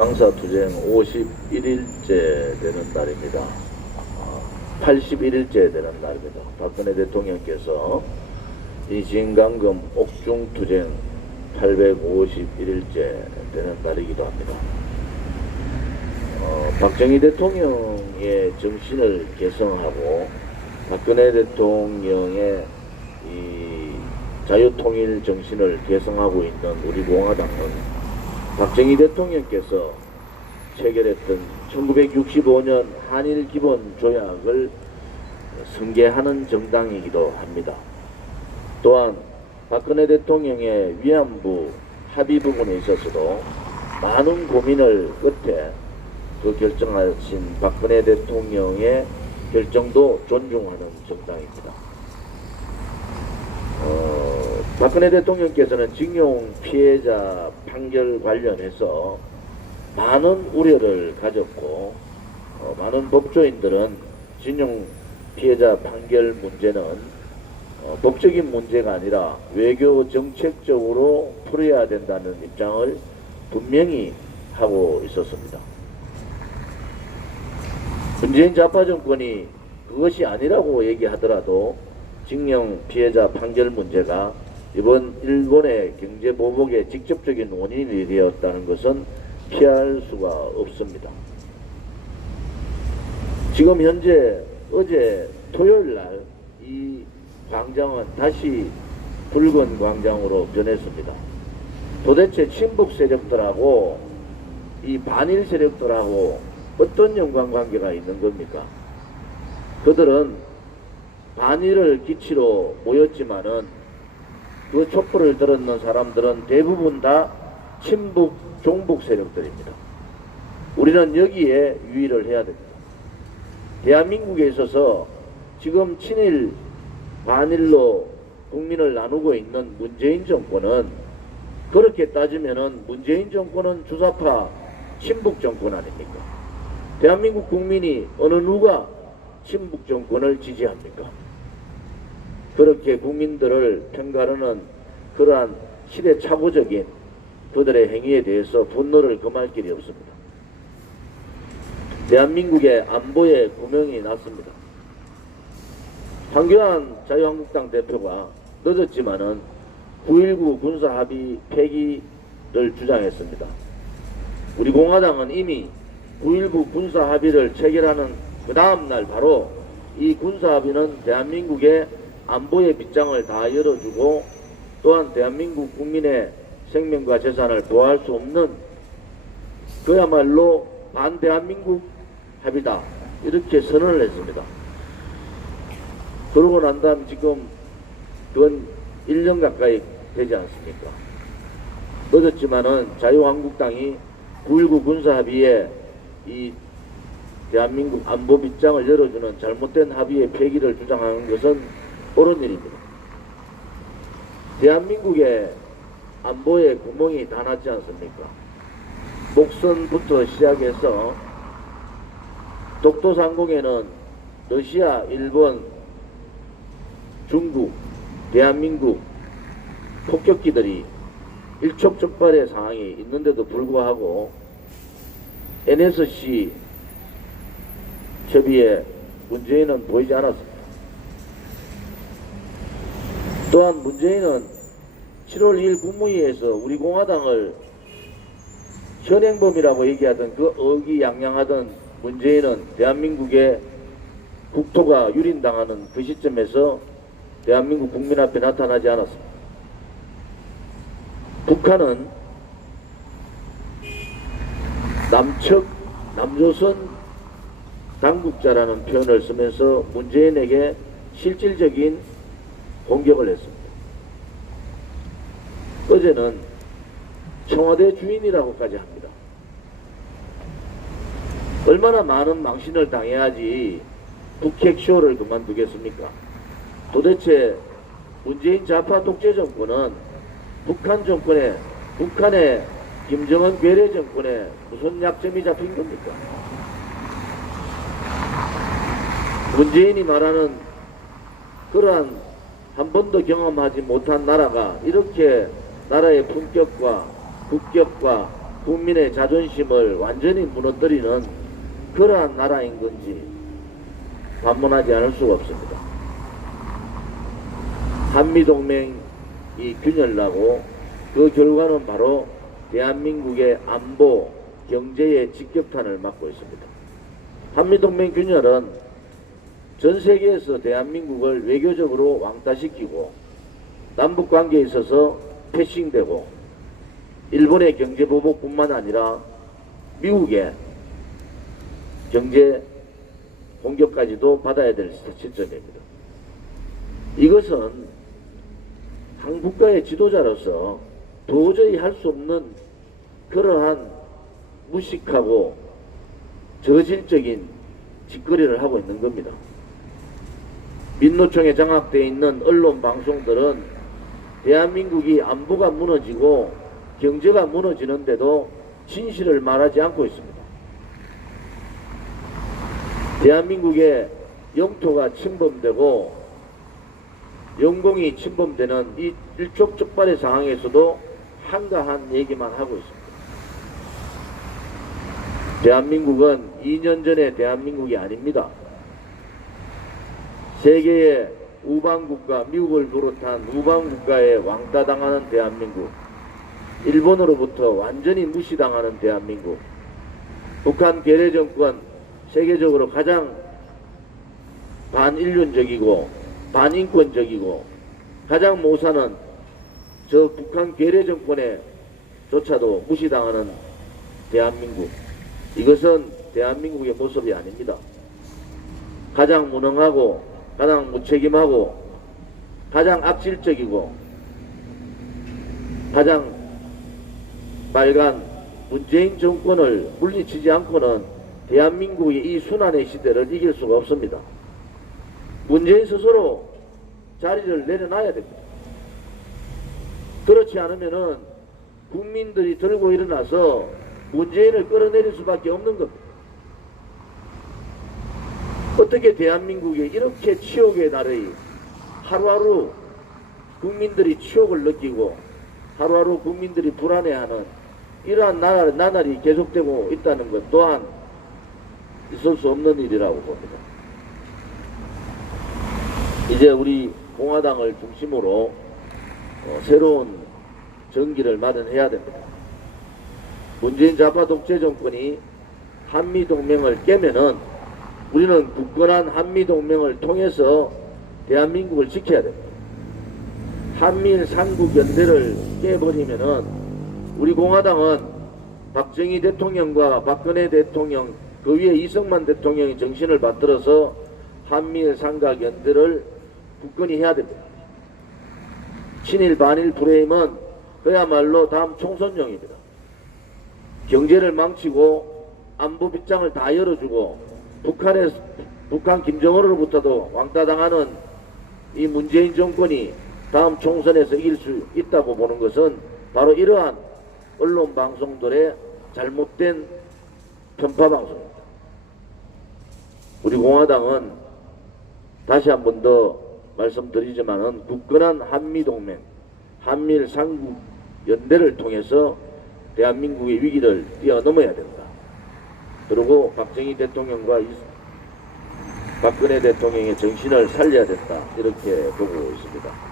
강사투쟁 51일째 되는 날입니다. 81일째 되는 날입니다. 박근혜 대통령께서 이 진강금 옥중투쟁 851일째 되는 날이기도 합니다. 박정희 대통령의 정신을 계승하고 박근혜 대통령의 이 자유통일 정신을 계승하고 있는 우리 공화당은 박정희 대통령께서 체결했던 1965년 한일 기본 조약을 승계하는 정당이기도 합니다. 또한 박근혜 대통령의 위안부 합의 부분에 있어서도 많은 고민을 끝에 그 결정하신 박근혜 대통령의 결정도 존중하는 정당입니다. 박근혜 대통령께서는 징용 피해자 판결 관련해서 많은 우려를 가졌고 많은 법조인들은 징용 피해자 판결 문제는 법적인 문제가 아니라 외교 정책적으로 풀어야 된다는 입장을 분명히 하고 있었습니다. 문재인 좌파 정권이 그것이 아니라고 얘기하더라도 징용 피해자 판결 문제가 이번 일본의 경제 보복의 직접적인 원인이 되었다는 것은 피할 수가 없습니다. 지금 현재 어제 토요일 날 이 광장은 다시 붉은 광장으로 변했습니다. 도대체 친북 세력들하고 이 반일 세력들하고 어떤 연관관계가 있는 겁니까? 그들은 반일을 기치로 모였지만은 그 촛불을 들었는 사람들은 대부분 다 친북, 종북 세력들입니다. 우리는 여기에 유의를 해야 됩니다. 대한민국에 있어서 지금 친일, 반일로 국민을 나누고 있는 문재인 정권은 그렇게 따지면은 문재인 정권은 주사파 친북 정권 아닙니까? 대한민국 국민이 어느 누가 친북 정권을 지지합니까? 그렇게 국민들을 편가르는 그러한 시대착오적인 그들의 행위에 대해서 분노를 금할 길이 없습니다. 대한민국의 안보에 구멍이 났습니다. 황교안 자유한국당 대표가 늦었지만은 9.19 군사합의 폐기를 주장했습니다. 우리 공화당은 이미 9.19 군사합의를 체결하는 그 다음날 바로 이 군사합의는 대한민국의 안보의 빗장을 다 열어주고 또한 대한민국 국민의 생명과 재산을 보호할 수 없는 그야말로 반대한민국 합의다 이렇게 선언을 했습니다. 그러고 난 다음 지금 그건 1년 가까이 되지 않습니까? 늦었지만은 자유한국당이 9.19 군사합의에 이 대한민국 안보 빗장을 열어주는 잘못된 합의의 폐기를 주장하는 것은 옳은 일입니다. 대한민국의 안보에 구멍이 다 났지 않습니까? 목선부터 시작해서 독도상공에는 러시아, 일본, 중국, 대한민국 폭격기들이 일촉즉발의 상황이 있는데도 불구하고 NSC 협의에 문재인은 보이지 않았습니다. 또한 문재인은 7월 2일 국무회의에서 우리 공화당을 현행범이라고 얘기하던 그 의기양양하던 문재인은 대한민국의 국토가 유린당하는 그 시점에서 대한민국 국민 앞에 나타나지 않았습니다. 북한은 남측, 남조선 당국자라는 표현을 쓰면서 문재인에게 실질적인 공격을 했습니다. 어제는 청와대 주인이라고까지 합니다. 얼마나 많은 망신을 당해야지 북핵쇼를 그만두겠습니까? 도대체 문재인 좌파 독재 정권은 북한 정권에, 북한의 김정은 괴뢰 정권에 무슨 약점이 잡힌 겁니까? 문재인이 말하는 그러한 한 번도 경험하지 못한 나라가 이렇게 나라의 품격과 국격과 국민의 자존심을 완전히 무너뜨리는 그러한 나라인 건지 반문하지 않을 수가 없습니다. 한미동맹이 균열나고 그 결과는 바로 대한민국의 안보, 경제의 직격탄을 맞고 있습니다. 한미동맹 균열은 전 세계에서 대한민국을 외교적으로 왕따시키고 남북관계에 있어서 패싱되고 일본의 경제보복뿐만 아니라 미국의 경제 공격까지도 받아야 될 시점입니다. 이것은 한 국가의 지도자로서 도저히 할 수 없는 그러한 무식하고 저질적인 짓거리를 하고 있는 겁니다. 민노총에 장악되어 있는 언론 방송들은 대한민국이 안보가 무너지고 경제가 무너지는데도 진실을 말하지 않고 있습니다. 대한민국의 영토가 침범되고 영공이 침범되는 이 일촉즉발의 상황에서도 한가한 얘기만 하고 있습니다. 대한민국은 2년 전의 대한민국이 아닙니다. 세계의 우방국가, 미국을 비롯한 우방국가에 왕따당하는 대한민국, 일본으로부터 완전히 무시당하는 대한민국, 북한 괴뢰정권, 세계적으로 가장 반인륜적이고 반인권적이고 가장 모사는 저 북한 괴뢰정권에 조차도 무시당하는 대한민국, 이것은 대한민국의 모습이 아닙니다. 가장 무능하고 가장 무책임하고 가장 악질적이고 가장 빨간 문재인 정권을 물리치지 않고는 대한민국의 이 순환의 시대를 이길 수가 없습니다. 문재인 스스로 자리를 내려놔야 됩니다. 그렇지 않으면은 국민들이 들고 일어나서 문재인을 끌어내릴 수밖에 없는 겁니다. 어떻게 대한민국에 이렇게 치욕의 날이 하루하루 국민들이 치욕을 느끼고 하루하루 국민들이 불안해하는 이러한 나날이 계속되고 있다는 것 또한 있을 수 없는 일이라고 봅니다. 이제 우리 공화당을 중심으로 새로운 전기를 마련해야 됩니다. 문재인 좌파 독재 정권이 한미동맹을 깨면은 우리는 굳건한 한미동맹을 통해서 대한민국을 지켜야 됩니다. 한미일 삼국연대를 깨버리면은 우리 공화당은 박정희 대통령과 박근혜 대통령 그 위에 이승만 대통령의 정신을 받들어서 한미일 삼각연대를 굳건히 해야 됩니다. 친일 반일 프레임은 그야말로 다음 총선용입니다. 경제를 망치고 안보 빗장을 다 열어주고 북한 김정은으로부터도 왕따당하는 이 문재인 정권이 다음 총선에서 이길 수 있다고 보는 것은 바로 이러한 언론 방송들의 잘못된 편파 방송입니다. 우리 공화당은 다시 한 번 더 말씀드리지만은 굳건한 한미동맹, 한미일 삼국연대를 통해서 대한민국의 위기를 뛰어넘어야 된다. 그리고 박정희 대통령과 박근혜 대통령의 정신을 살려야 된다. 이렇게 보고 있습니다.